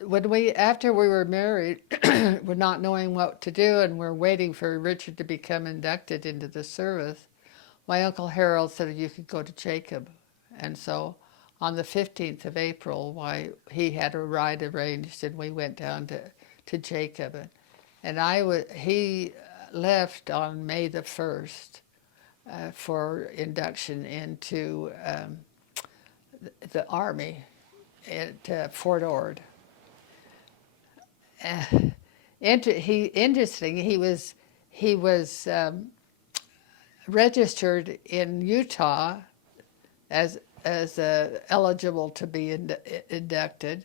after we were married, we're not knowing what to do, and we're waiting for Richard to become inducted into the service. My Uncle Harold said you could go to Jacob. And so on the 15th of April, he had a ride arranged, and we went down to Jacob. And he left on May the 1st for induction into the Army at Fort Ord. Interesting, he was registered in Utah as eligible to be inducted,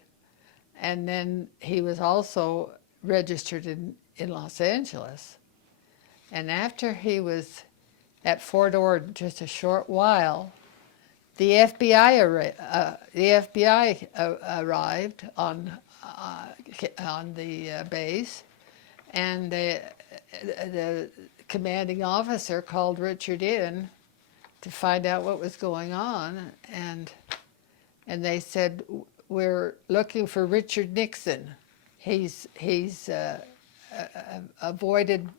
and then he was also registered in Los Angeles. And after he was at Fort Ord just a short while, the FBI arrived on the base, and the commanding officer called Richard in to find out what was going on, and they said, "We're looking for Richard Nixon. He's avoided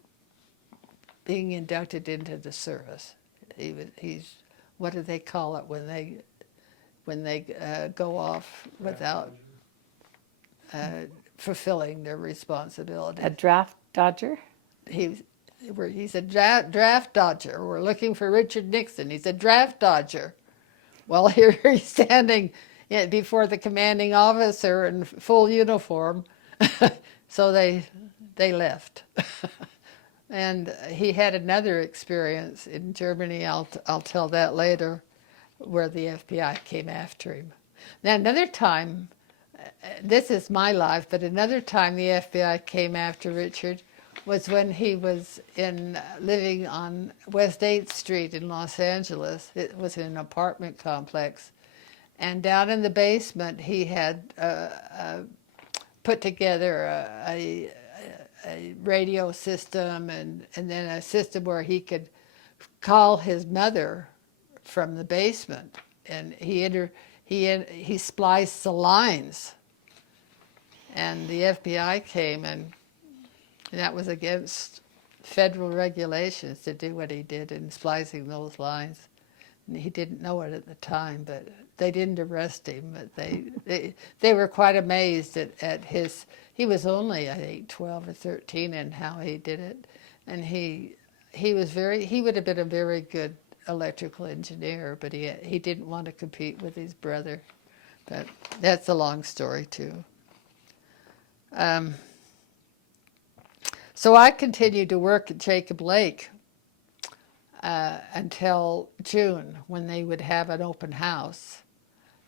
being inducted into the service. He's what do they call it when they go off without fulfilling their responsibility? A draft dodger? He's a draft dodger. We're looking for Richard Nixon. He's a draft dodger." Well, here he's standing before the commanding officer in full uniform, so they left. And he had another experience in Germany. I'll tell that later, where the FBI came after him. Now another time, this is my life, but another time the FBI came after Richard was when he was living on West 8th Street in Los Angeles. It was in an apartment complex. And down in the basement, he had put together a radio system and then a system where he could call his mother from the basement. And he spliced the lines. And the FBI came, and that was against federal regulations to do what he did in splicing those lines. And he didn't know it at the time, but they didn't arrest him. But they were quite amazed at he was only, I think, 12 or 13 and how he did it. And he would have been a very good electrical engineer, but he didn't want to compete with his brother. But that's a long story too. So I continued to work at Jacob Lake until June, when they would have an open house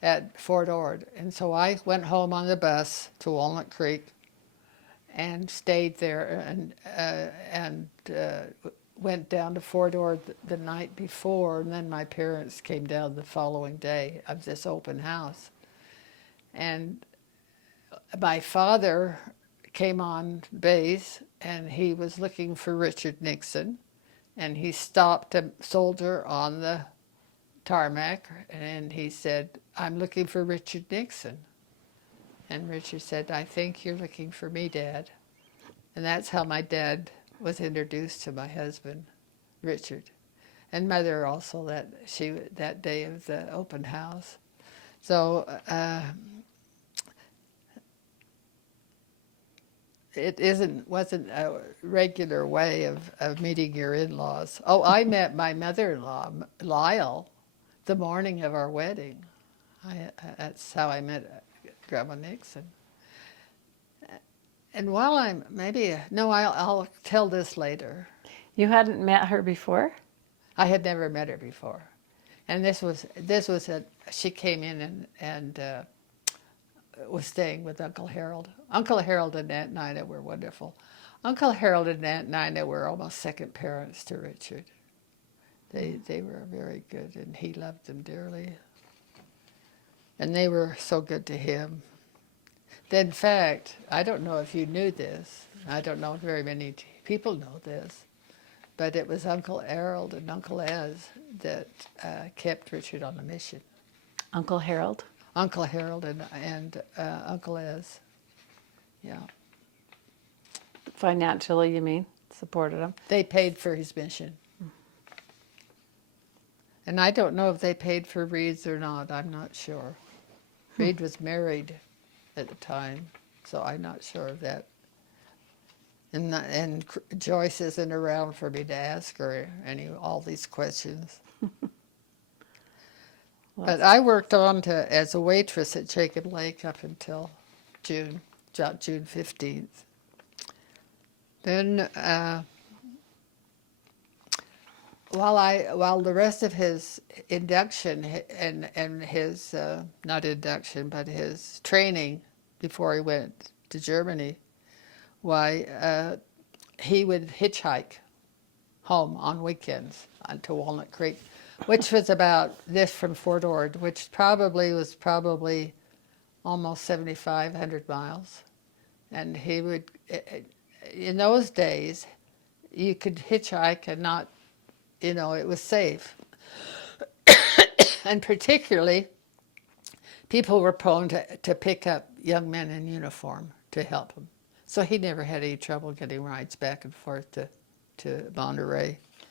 at Fort Ord. And so I went home on the bus to Walnut Creek and stayed there and went down to Fort Ord the night before, and then my parents came down the following day of this open house. And my father came on base, and he was looking for Richard Nixon, and he stopped a soldier on the tarmac, and he said, "I'm looking for Richard Nixon." And Richard said, "I think you're looking for me, Dad." And that's how my dad was introduced to my husband, Richard, and Mother also that day of the open house. So it wasn't a regular way of meeting your in-laws. Oh, I met my mother-in-law, Lyle, the morning of our wedding. That's how I met Grandma Nixon. And while I'll tell this later. You hadn't met her before? I had never met her before. And she came in and was staying with Uncle Harold. Uncle Harold and Aunt Nina were wonderful. Uncle Harold and Aunt Nina were almost second parents to Richard. They were very good, and he loved them dearly. And they were so good to him. In fact, I don't know if you knew this. I don't know if very many people know this, but it was Uncle Harold and Uncle Ez that kept Richard on the mission. Uncle Harold? Uncle Harold and Uncle Ez. Yeah. Financially, you mean? Supported him? They paid for his mission. And I don't know if they paid for Reed's or not. I'm not sure. Reed was married at the time, so I'm not sure of that. And Joyce isn't around for me to ask her all these questions. But I worked on as a waitress at Jacob Lake up until June 15th. Then, while the rest of his induction and his not induction but his training before he went to Germany, he would hitchhike home on weekends to Walnut Creek, which was about this from Fort Ord, which was probably almost 7,500 miles. And he would, in those days, you could hitchhike and not, it was safe. And particularly, people were prone to pick up young men in uniform to help them. So he never had any trouble getting rides back and forth to Monterey.